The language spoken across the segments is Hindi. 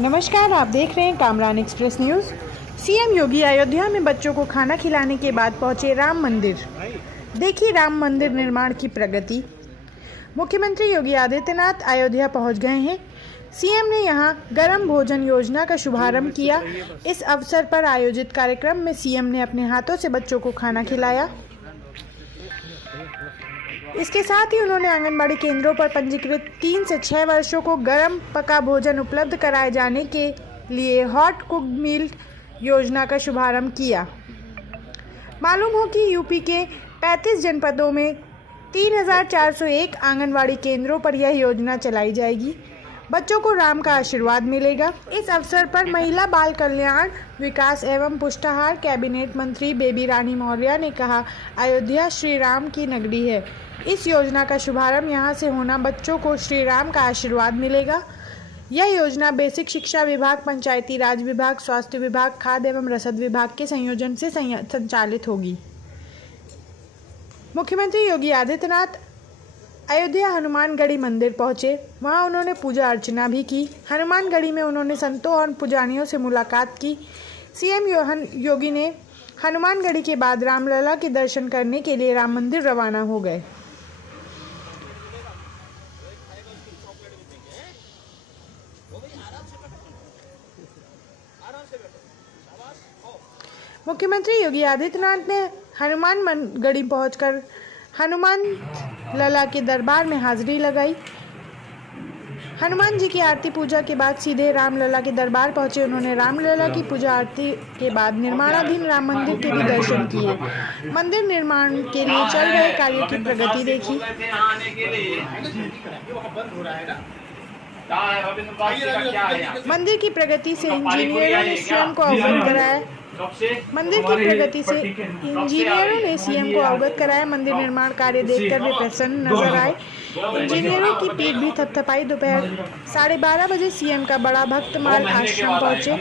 नमस्कार, आप देख रहे हैं कामरान एक्सप्रेस न्यूज़। सीएम योगी अयोध्या में बच्चों को खाना खिलाने के बाद पहुंचे राम मंदिर। देखिए राम मंदिर निर्माण की प्रगति। मुख्यमंत्री योगी आदित्यनाथ अयोध्या पहुंच गए हैं। सीएम ने यहां गरम भोजन योजना का शुभारंभ किया। इस अवसर पर आयोजित कार्यक्रम में सीएम ने अपने हाथों से बच्चों को खाना खिलाया। इसके साथ ही उन्होंने आंगनबाड़ी केंद्रों पर पंजीकृत 3 से 6 वर्षों को गर्म पका भोजन उपलब्ध कराए जाने के लिए हॉट कुक्ड मील योजना का शुभारंभ किया। मालूम हो कि यूपी के 35 जनपदों में 3401 आंगनबाड़ी केंद्रों पर यह योजना चलाई जाएगी। बच्चों को राम का आशीर्वाद मिलेगा। इस अवसर पर महिला बाल कल्याण विकास एवं पुष्टाहार कैबिनेट मंत्री बेबी रानी मौर्य ने कहा, अयोध्या श्री राम की नगरी है। इस योजना का शुभारंभ यहां से होना बच्चों को श्री राम का आशीर्वाद मिलेगा। यह योजना बेसिक शिक्षा विभाग, पंचायती राज विभाग, स्वास्थ्य विभाग, खाद्य एवं रसद विभाग के संयोजन से संचालित होगी। मुख्यमंत्री योगी आदित्यनाथ अयोध्या हनुमानगढ़ी मंदिर पहुंचे। वहां उन्होंने पूजा अर्चना भी की। हनुमानगढ़ी में उन्होंने संतों और पुजारियों से मुलाकात की। सीएम योगी ने हनुमानगढ़ी के बाद रामलला के दर्शन करने के लिए राम मंदिर रवाना हो गए। मुख्यमंत्री योगी आदित्यनाथ ने हनुमानगढ़ी पहुंचकर हनुमान लला के दरबार में हाजिरी लगाई। हनुमान जी की आरती पूजा के बाद सीधे रामलला के दरबार पहुंचे। उन्होंने रामलला की पूजा आरती के बाद निर्माणाधीन राम मंदिर के भी दर्शन किए। मंदिर निर्माण के लिए चल रहे कार्यों की प्रगति देखी। मंदिर की प्रगति से इंजीनियरों ने सीएम को अवगत कराया। मंदिर निर्माण कार्य देखकर वे प्रसन्न नजर आए। इंजीनियरों की पीठ भी थपथपाई। दोपहर 12:30 बजे सीएम का बड़ा भक्त माल आश्रम पहुंचे।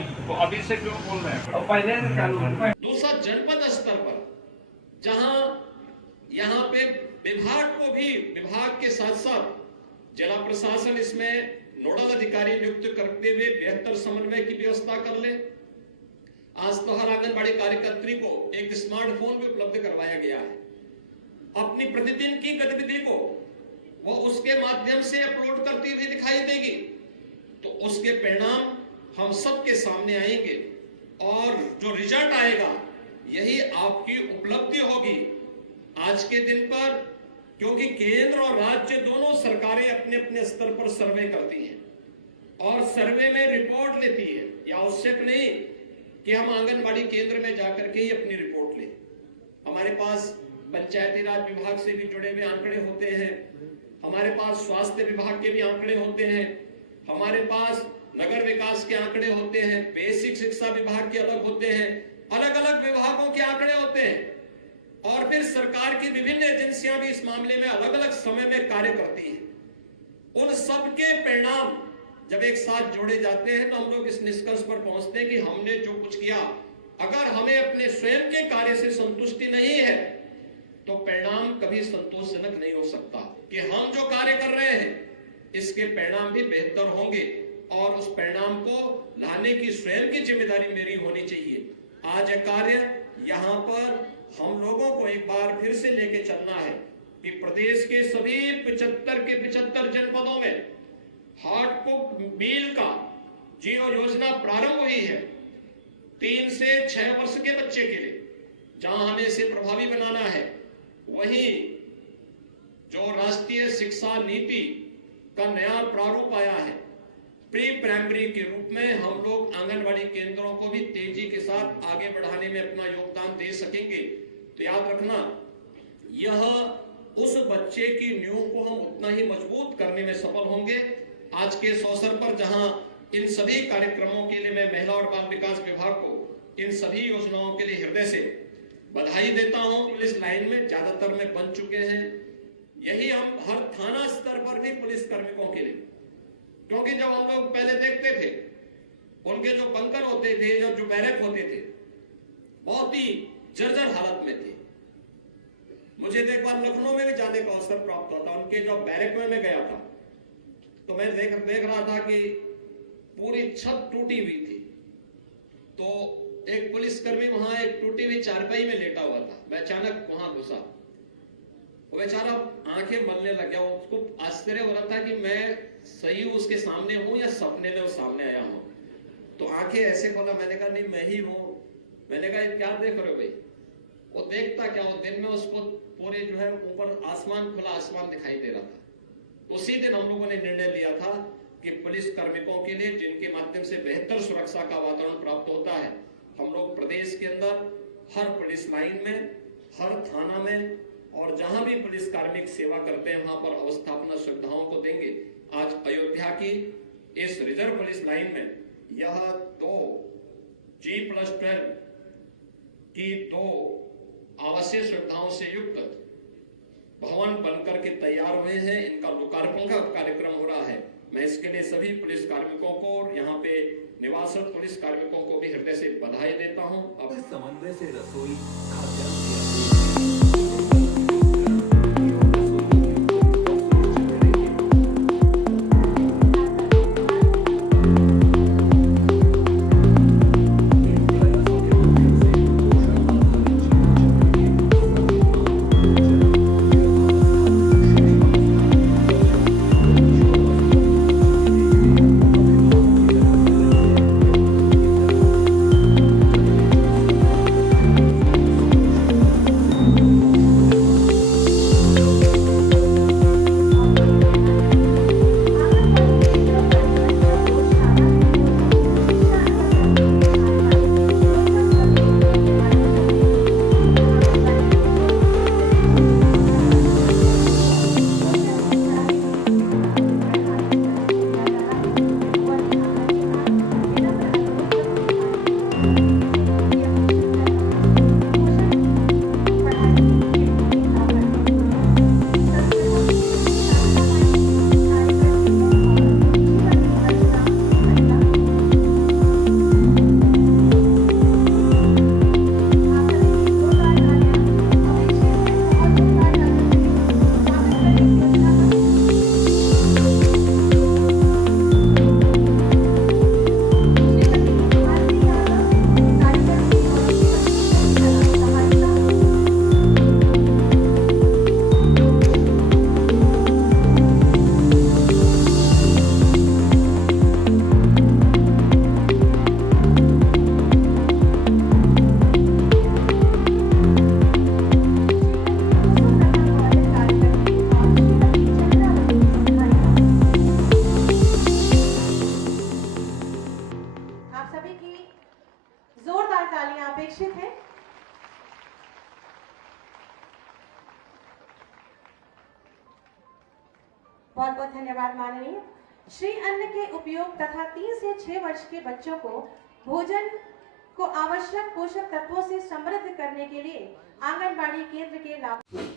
दूसरा जनपद स्तर पर जहां यहाँ पे विभाग के साथ साथ जिला प्रशासन इसमें नोडल अधिकारी नियुक्त करते हुए बेहतर समन्वय की व्यवस्था कर ले। आज तो हर आंगनबाड़ी कार्यकर्त्री को एक स्मार्टफोन भी उपलब्ध करवाया गया है। अपनी प्रतिदिन की गतिविधि को वो उसके माध्यम से अपलोड करती हुई दिखाई देगी, तो उसके परिणाम हम सबके सामने आएंगे और जो रिजल्ट आएगा यही आपकी उपलब्धि होगी आज के दिन पर। क्योंकि केंद्र और राज्य दोनों सरकारें अपने अपने स्तर पर सर्वे करती हैं और सर्वे में रिपोर्ट लेती है। यह आवश्यक नहीं कि हम आंगनबाड़ी केंद्र में जाकर के ही अपनी रिपोर्ट लें। हमारे पास पंचायती राज विभाग से भी जुड़े हुए आंकड़े होते हैं, हमारे पास स्वास्थ्य विभाग के भी आंकड़े होते हैं, हमारे पास नगर विकास के आंकड़े होते हैं, बेसिक शिक्षा विभाग के अलग होते हैं, अलग अलग विभागों के आंकड़े होते हैं और फिर सरकार की विभिन्न एजेंसियां भी इस मामले में अलग अलग समय में कार्य करती हैं। उन सबके परिणाम जब एक साथ जोड़े जाते हैं तो हम लोग इस निष्कर्ष पर पहुंचते हैं कि हमने जो कुछ किया, अगर हमें अपने स्वयं के कार्य से संतुष्टि नहीं है तो परिणाम कभी संतोषजनक नहीं हो सकता कि हम जो कार्य कर रहे हैं इसके परिणाम भी बेहतर होंगे और उस परिणाम को लाने की स्वयं की जिम्मेदारी मेरी होनी चाहिए। आज यह कार्य यहाँ पर हम लोगों को एक बार फिर से लेके चलना है कि प्रदेश के सभी 75 जनपदों में हॉट कुक्ड मील का जो योजना प्रारंभ हुई है 3 से 6 वर्ष के बच्चे के लिए, जहां हमें इसे प्रभावी बनाना है, वहीं जो राष्ट्रीय शिक्षा नीति का नया प्रारूप आया है, प्री प्राइमरी के रूप में हम लोग आंगनबाड़ी केंद्रों को भी तेजी के साथ आगे बढ़ाने में अपना योगदान दे सकेंगे। तो याद रखना, यह उस बच्चे की नींव को हम उतना ही मजबूत करने में सफल होंगे। आज के इस अवसर पर जहां इन सभी कार्यक्रमों के लिए मैं महिला और बाल विकास विभाग को इन सभी योजनाओं के लिए हृदय से बधाई देता हूं। पुलिस लाइन में ज्यादातर में बन चुके हैं, यही हम हर थाना स्तर पर भी पुलिस कार्मिकों के लिए, क्योंकि जब हम लोग पहले देखते थे उनके जो बंकर होते थे, जो बैरक होते थे, बहुत ही जर्जर हालत में थे। मुझे तो एक बार लखनऊ में भी जाने का अवसर प्राप्त हुआ था। उनके जो बैरक में मैं गया था तो मैं देख रहा था कि पूरी छत टूटी हुई थी। तो एक पुलिसकर्मी वहां एक टूटी हुई चारपाई में लेटा हुआ था। मैं अचानक वहां घुसा, वो बेचारा आंखें मलने लग गया। उसको आश्चर्य हो रहा था कि मैं सही उसके सामने हूं या सपने में वो सामने आया हूं। तो आंखें ऐसे खोला, मैंने कहा नहीं मैं ही हूं। मैंने कहा क्या देख रहे हो भाई? वो देखता क्या, वो दिन में उसको पूरे जो है ऊपर आसमान, खुला आसमान दिखाई दे रहा था। उसी दिन हम लोगों ने निर्णय लिया था कि पुलिस कार्मिकों के लिए, जिनके माध्यम से बेहतर सुरक्षा का वातावरण प्राप्त होता है, हम लोग प्रदेश के अंदर हर पुलिस लाइन में, हर थाना में और जहां भी पुलिस कार्मिक सेवा करते हैं वहां पर अवस्थापना सुविधाओं को देंगे। आज अयोध्या की इस रिजर्व पुलिस लाइन में यह 2 G+12 की 2 आवासीय सुविधाओं से युक्त भवन बनकर के तैयार हुए हैं। इनका लोकार्पण का कार्यक्रम हो रहा है। मैं इसके लिए सभी पुलिस कार्मिकों को और यहाँ पे निवासरत पुलिस कार्मिकों को भी हृदय से बधाई देता हूँ। समन्वय से रसोई जोरदार तालियां अपेक्षित है। बहुत बहुत धन्यवाद माननीय। श्री अन्न के उपयोग तथा 3 से 6 वर्ष के बच्चों को भोजन को आवश्यक पोषक तत्वों से समृद्ध करने के लिए आंगनबाड़ी केंद्र के लाभ